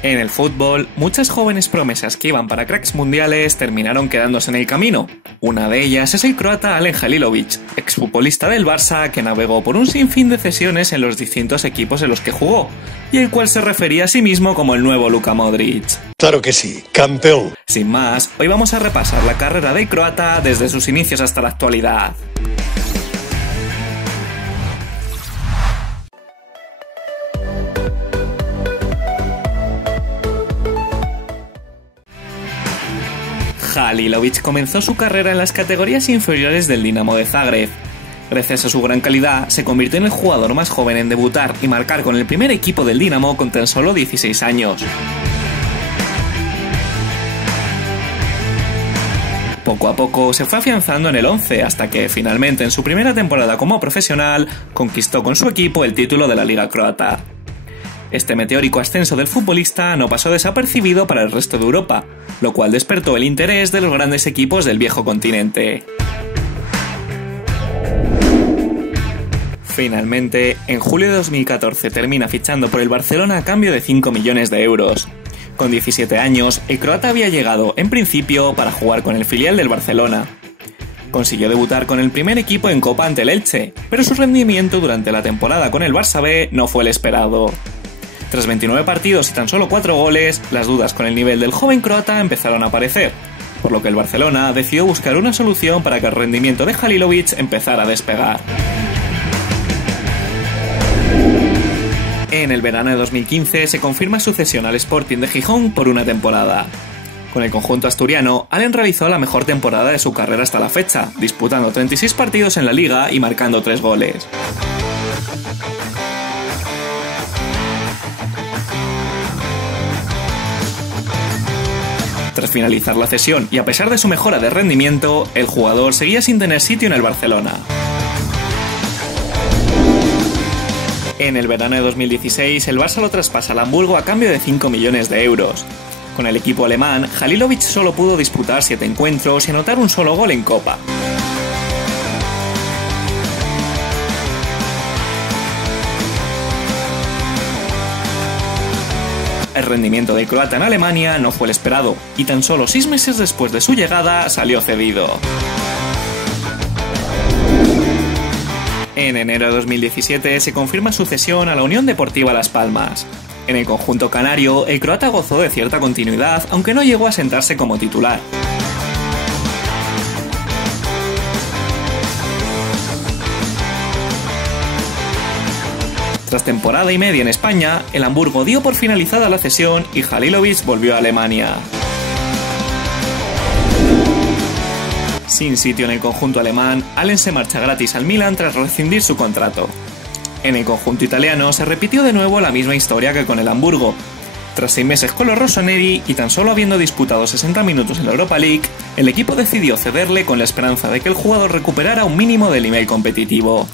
En el fútbol, muchas jóvenes promesas que iban para cracks mundiales terminaron quedándose en el camino. Una de ellas es el croata Alen Halilović, exfutbolista del Barça que navegó por un sinfín de cesiones en los distintos equipos en los que jugó, y el cual se refería a sí mismo como el nuevo Luka Modric. Claro que sí, campeón. Sin más, hoy vamos a repasar la carrera del croata desde sus inicios hasta la actualidad. Halilović comenzó su carrera en las categorías inferiores del Dinamo de Zagreb. Gracias a su gran calidad, se convirtió en el jugador más joven en debutar y marcar con el primer equipo del Dinamo con tan solo 16 años. Poco a poco se fue afianzando en el 11 hasta que, finalmente, en su primera temporada como profesional, conquistó con su equipo el título de la Liga Croata. Este meteórico ascenso del futbolista no pasó desapercibido para el resto de Europa, lo cual despertó el interés de los grandes equipos del viejo continente. Finalmente, en julio de 2014 termina fichando por el Barcelona a cambio de 5 millones de euros. Con 17 años, el croata había llegado, en principio, para jugar con el filial del Barcelona. Consiguió debutar con el primer equipo en Copa ante el Elche, pero su rendimiento durante la temporada con el Barça B no fue el esperado. Tras 29 partidos y tan solo 4 goles, las dudas con el nivel del joven croata empezaron a aparecer, por lo que el Barcelona decidió buscar una solución para que el rendimiento de Halilović empezara a despegar. En el verano de 2015 se confirma su cesión al Sporting de Gijón por una temporada. Con el conjunto asturiano, Alen realizó la mejor temporada de su carrera hasta la fecha, disputando 36 partidos en la liga y marcando 3 goles. Tras finalizar la cesión y a pesar de su mejora de rendimiento, el jugador seguía sin tener sitio en el Barcelona. En el verano de 2016, el Barça lo traspasa al Hamburgo a cambio de 5 millones de euros. Con el equipo alemán, Halilović solo pudo disputar 7 encuentros y anotar un solo gol en Copa. El rendimiento del croata en Alemania no fue el esperado, y tan solo 6 meses después de su llegada salió cedido. En enero de 2017 se confirma su cesión a la Unión Deportiva Las Palmas. En el conjunto canario, el croata gozó de cierta continuidad, aunque no llegó a sentarse como titular. Tras temporada y media en España, el Hamburgo dio por finalizada la cesión y Halilović volvió a Alemania. Sin sitio en el conjunto alemán, Alen se marcha gratis al Milan tras rescindir su contrato. En el conjunto italiano se repitió de nuevo la misma historia que con el Hamburgo. Tras 6 meses con los rossoneri y tan solo habiendo disputado 60 minutos en la Europa League, el equipo decidió cederle con la esperanza de que el jugador recuperara un mínimo de nivel competitivo.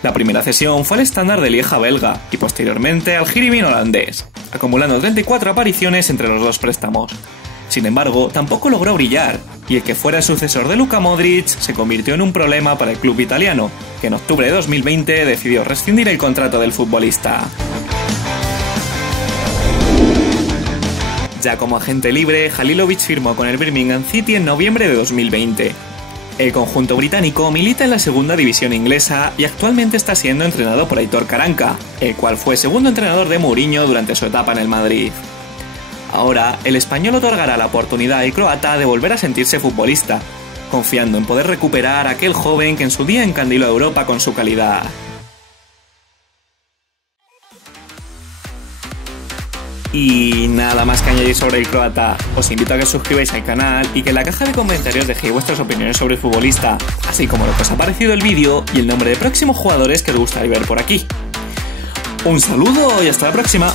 La primera cesión fue al Standard de Lieja belga y posteriormente al Heerenveen holandés, acumulando 34 apariciones entre los dos préstamos. Sin embargo, tampoco logró brillar, y el que fuera el sucesor de Luka Modric se convirtió en un problema para el club italiano, que en octubre de 2020 decidió rescindir el contrato del futbolista. Ya como agente libre, Halilović firmó con el Birmingham City en noviembre de 2020. El conjunto británico milita en la segunda división inglesa y actualmente está siendo entrenado por Aitor Karanka, el cual fue segundo entrenador de Mourinho durante su etapa en el Madrid. Ahora, el español otorgará la oportunidad al croata de volver a sentirse futbolista, confiando en poder recuperar a aquel joven que en su día encandiló a Europa con su calidad. Y nada más que añadir sobre el croata. Os invito a que os suscribáis al canal y que en la caja de comentarios dejéis vuestras opiniones sobre el futbolista, así como lo que os ha parecido el vídeo y el nombre de próximos jugadores que os gustaría ver por aquí. Un saludo y hasta la próxima.